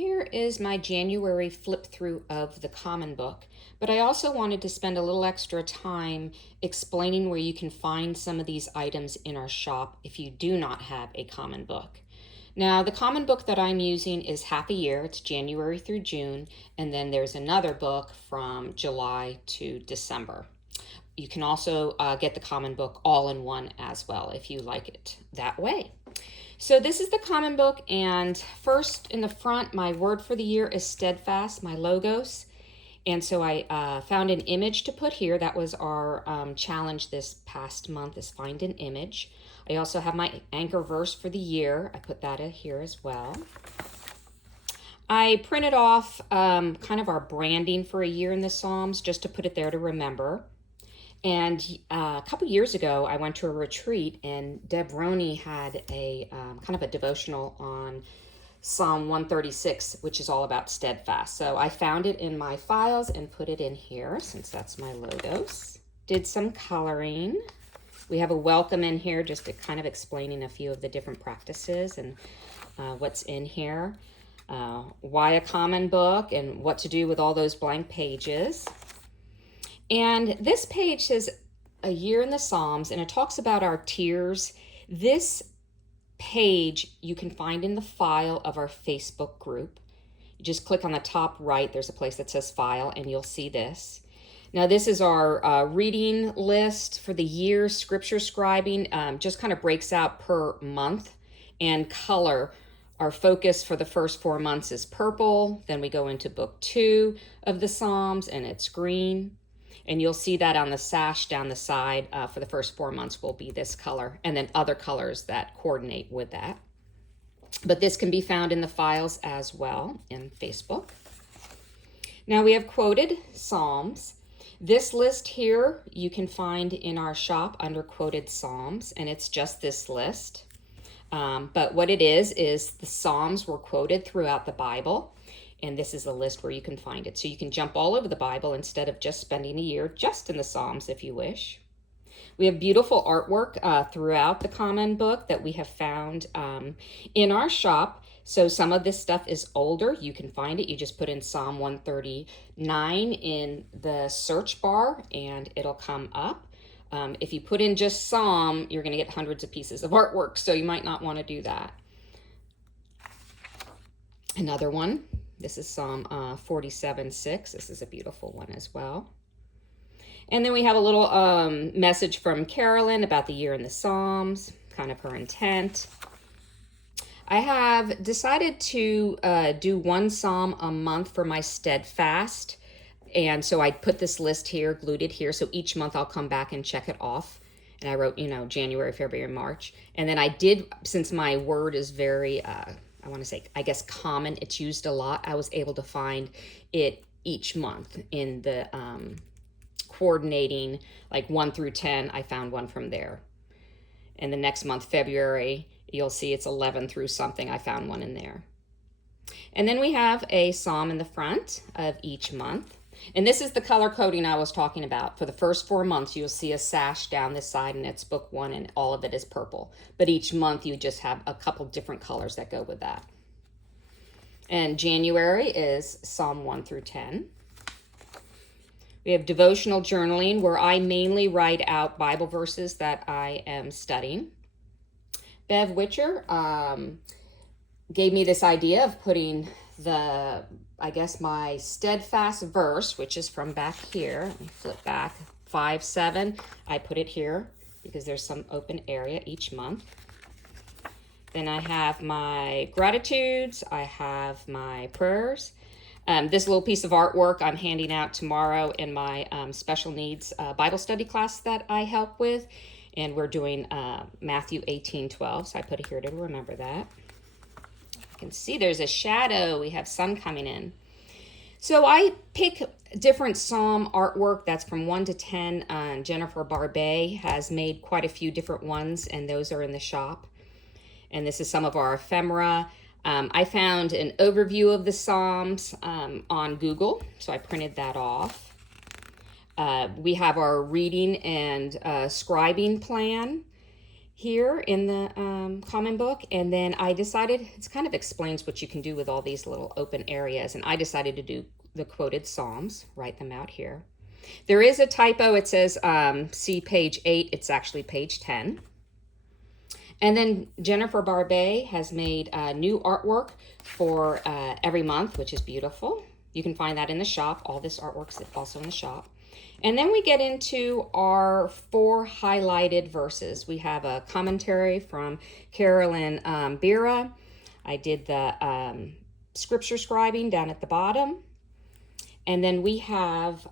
Here is my January flip through of the Common Book, but I also wanted to spend a little extra time explaining where you can find some of these items in our shop if you do not have a Common Book. Now, the Common Book that I'm using is half a year. It's January through June, and then there's another book from July to December. You can also get the Common Book all in one as well if you like it that way. So this is the Common Book, and first in the front, my word for the year is steadfast, my logos. And so I found an image to put here. That was our challenge this past month, is find an image. I also have my anchor verse for the year. I put that in here as well. I printed off kind of our branding for a year in the Psalms just to put it there to remember. And a couple years ago, I went to a retreat, and Deb Roney had a kind of a devotional on Psalm 136, which is all about steadfast. So I found it in my files and put it in here, since that's my logos. Did some coloring. We have a welcome in here, just to kind of explaining a few of the different practices and what's in here. Why a common book and what to do with all those blank pages. And this page says a year in the Psalms, and it talks about our tiers. This page you can find in the file of our Facebook group. You just click on the top right, there's a place that says file, and you'll see this. Now this is our reading list for the year. Scripture scribing just kind of breaks out per month, and color. Our focus for the first 4 months is purple. Then we go into book 2 of the Psalms, and it's green. And you'll see that on the sash down the side for the first 4 months will be this color, and then other colors that coordinate with that. But this can be found in the files as well in Facebook. Now we have quoted Psalms. This list here you can find in our shop under quoted Psalms, and it's just this list. But what it is the Psalms were quoted throughout the Bible. And this is a list where you can find it. So you can jump all over the Bible instead of just spending a year just in the Psalms if you wish. We have beautiful artwork throughout the Common Book that we have found in our shop. So some of this stuff is older. You can find it. You just put in Psalm 139 in the search bar and it'll come up. If you put in just Psalm, you're going to get hundreds of pieces of artwork. So you might not want to do that. Another one. This is Psalm 47:6. This is a beautiful one as well. And then we have a little message from Carolyn about the year in the Psalms, kind of her intent. I have decided to do one Psalm a month for my steadfast. And so I put this list here, glued it here. So each month I'll come back and check it off. And I wrote, January, February, March. And then I did, since my word is very... I want to say, I guess common, it's used a lot. I was able to find it each month in the coordinating, like 1 through 10, I found one from there. And the next month, February, you'll see it's 11 through something. I found one in there. And then we have a psalm in the front of each month. And this is the color coding I was talking about. For the first 4 months, you'll see a sash down this side, and it's book 1, and all of it is purple. But each month, you just have a couple different colors that go with that. And January is Psalm 1 through 10. We have devotional journaling, where I mainly write out Bible verses that I am studying. Bev Witcher gave me this idea of putting my steadfast verse, which is from back here. Let me flip back, 5:7. I put it here because there's some open area each month. Then I have my gratitudes. I have my prayers. This little piece of artwork I'm handing out tomorrow in my special needs Bible study class that I help with. And we're doing Matthew 18:12. So I put it here to remember that. You can see there's a shadow. We have sun coming in. So I pick different psalm artwork that's from 1 to 10. Jennifer Barbet has made quite a few different ones, and those are in the shop. And this is some of our ephemera. I found an overview of the Psalms on Google, so I printed that off. We have our reading and scribing plan. here in the common book, and then I decided, it kind of explains what you can do with all these little open areas, and I decided to do the quoted Psalms, write them out here. There is a typo. It says see page 8. It's actually page 10. And then Jennifer Barbet has made new artwork for every month, which is beautiful. You can find that in the shop. All this artwork's also in the shop. And then we get into our 4 highlighted verses. We have a commentary from Carolyn Bira. I did the scripture scribing down at the bottom. And then we have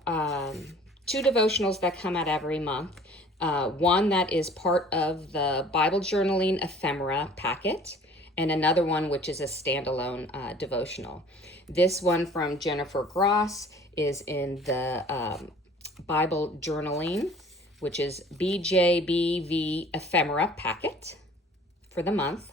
2 devotionals that come out every month. One that is part of the Bible journaling ephemera packet, and another one which is a standalone devotional. This one from Jennifer Gross is in the Bible journaling, which is BJBV ephemera packet for the month.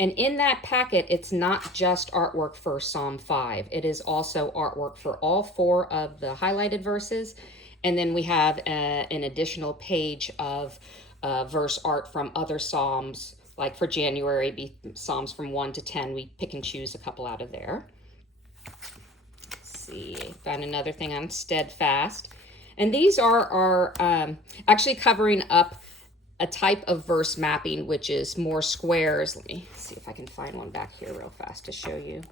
And in that packet, it's not just artwork for Psalm 5. It is also artwork for all 4 of the highlighted verses. And then we have an additional page of verse art from other Psalms. Like for January, be Psalms from 1 to 10. We pick and choose a couple out of there. Let's see, found another thing on steadfast. And these are actually covering up a type of verse mapping, which is more squares. Let me see if I can find one back here real fast to show you.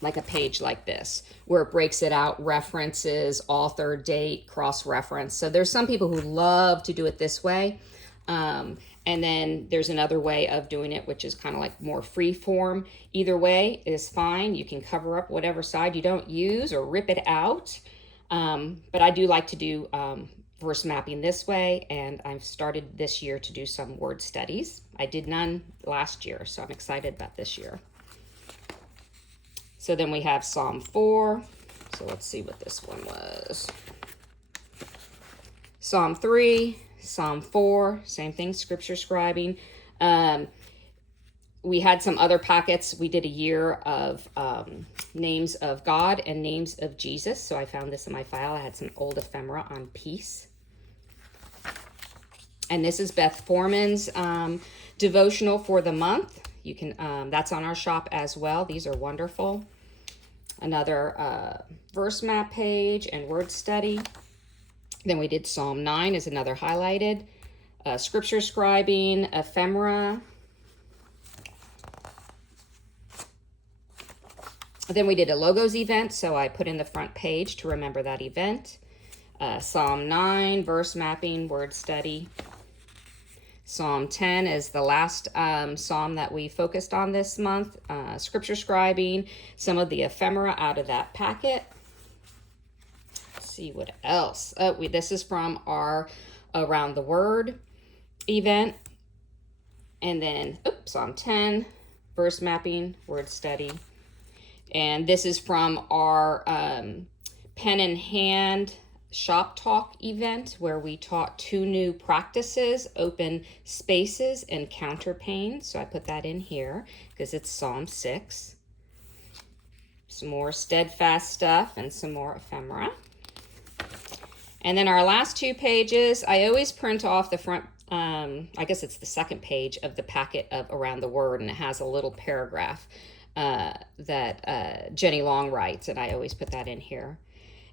Like a page like this, where it breaks it out, references, author, date, cross-reference. So there's some people who love to do it this way. And then there's another way of doing it, which is kind of like more free form. Either way is fine. You can cover up whatever side you don't use or rip it out. But I do like to do verse mapping this way, and I've started this year to do some word studies. I did none last year, so I'm excited about this year. So then we have Psalm 4. So let's see what this one was. Psalm 3, Psalm 4, same thing, scripture scribing. We had some other packets. We did a year of names of God and names of Jesus. So I found this in my file. I had some old ephemera on peace. And this is Beth Foreman's devotional for the month. You can that's on our shop as well. These are wonderful. Another verse map page and word study. Then we did Psalm 9 is another highlighted. Scripture scribing, ephemera. Then we did a logos event, so I put in the front page to remember that event. Psalm 9, verse mapping, word study. Psalm 10 is the last psalm that we focused on this month. Scripture scribing, some of the ephemera out of that packet. Let's see what else. This is from our Around the Word event. And then, Psalm 10, verse mapping, word study. And this is from our pen in hand shop talk event, where we taught 2 new practices, open spaces and counterpane. So I put that in here because it's Psalm 6. Some more steadfast stuff and some more ephemera. And then our last 2 pages, I always print off the front, I guess it's the second page of the packet of Around the Word, and it has a little paragraph that Jenny Long writes, and I always put that in here.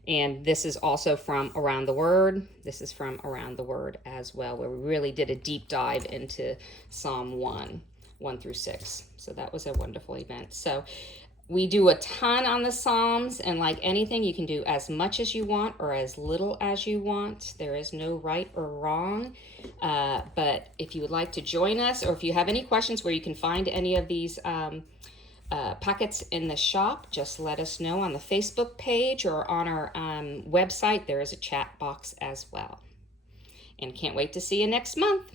And this is also from Around the Word. This is from Around the Word as well, where we really did a deep dive into Psalm 1 through 6. So that was a wonderful event. So we do a ton on the Psalms, and like anything, you can do as much as you want or as little as you want. There is no right or wrong. But if you would like to join us, or if you have any questions where you can find any of these packets in the shop, just let us know on the Facebook page or on our website. There is a chat box as well. And can't wait to see you next month.